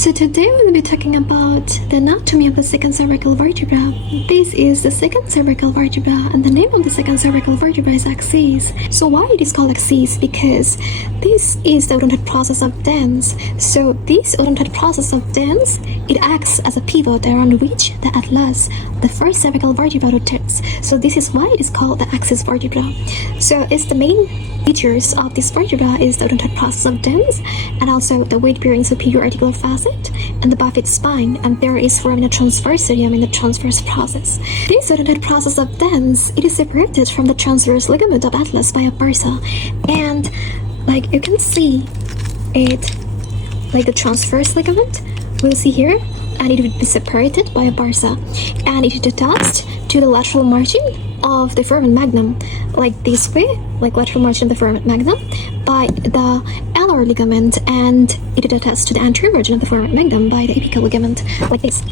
So today we'll be talking about the anatomy of the second cervical vertebra. This is the second cervical vertebra, and the name of the second cervical vertebra is axis. So why it is called axis? Because this is the odontoid process of dens. So this odontoid process of dens, it acts as a pivot around which the atlas, the first cervical vertebra, rotates. So this is why it is called the axis vertebra. So it's the main features of this vertebra is the odontoid process of dens, and also the weight-bearing superior articular facet and the buffet spine, and there is foramina transversarium in the transverse process. This odontoid process of dens, it is separated from the transverse ligament of atlas by a bursa, and like you can see it, like the transverse ligament, we'll see here, and it would be separated by a bursa, and it is attached to the lateral margin of the foramen magnum, like this way, like lateral margin of the foramen magnum, by the alar ligament, and it is attached to the anterior margin of the foramen magnum by the apical ligament, like this.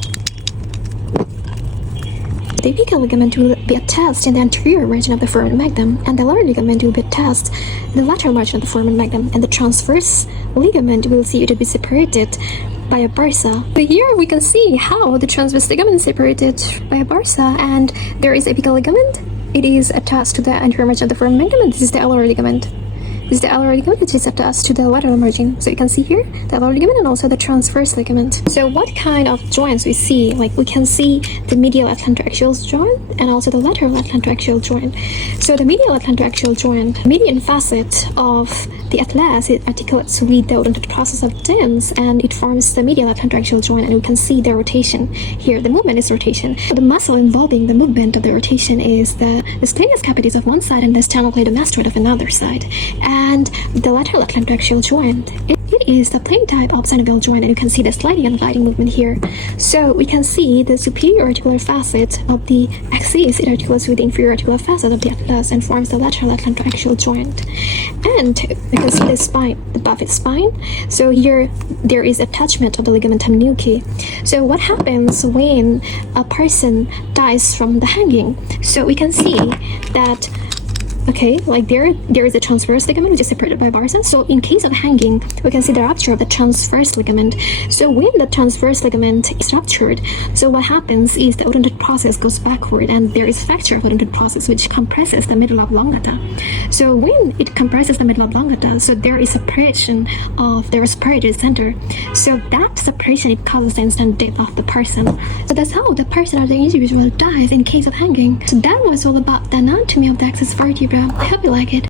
The apical ligament will be attached in the anterior margin of the foramen magnum, and the alar ligament will be attached in the lateral margin of the foramen magnum, and the transverse ligament will see it will be separated by a bursa. So here we can see how the transverse ligament is separated by a bursa, and there is apical ligament. It is attached to the anterior margin of the foramen magnum, and this is the alar ligament. This is the alar ligament, which is attached to the lateral margin. So you can see here the alar ligament and also the transverse ligament. So what kind of joints we see? Like we can see the medial atlantoaxial joint and also the lateral atlantoaxial joint. So the medial atlantoaxial joint, median facet of the atlas, it articulates with the odontoid process of dens, and it forms the medial atlantoaxial joint, and we can see the rotation here. The movement is rotation. The muscle involving the movement of the rotation is the splenius capitis of one side and the sternocleidomastoid of another side. And the lateral atlantoaxial joint, it is the plane type of synovial joint, and you can see the sliding and gliding movement here. So we can see the superior articular facet of the axis, it articulates with the inferior articular facet of the atlas and forms the lateral atlantoaxial joint. And you can see the spine, the buffet spine. So here there is attachment of the ligamentum nuchae. So what happens when a person dies from the hanging? So we can see that like there is a transverse ligament which is separated by bursa. So in case of hanging, we can see the rupture of the transverse ligament. So when the transverse ligament is ruptured, so what happens is the odontoid process goes backward, and there is fracture of odontoid process which compresses the middle oblongata. So when it compresses the middle oblongata, so there is separation of the respiratory center. So that separation, it causes the instant death of the person. So that's how the person or the individual dies in case of hanging. So that was all about the anatomy of the axis vertebra. I hope you like it.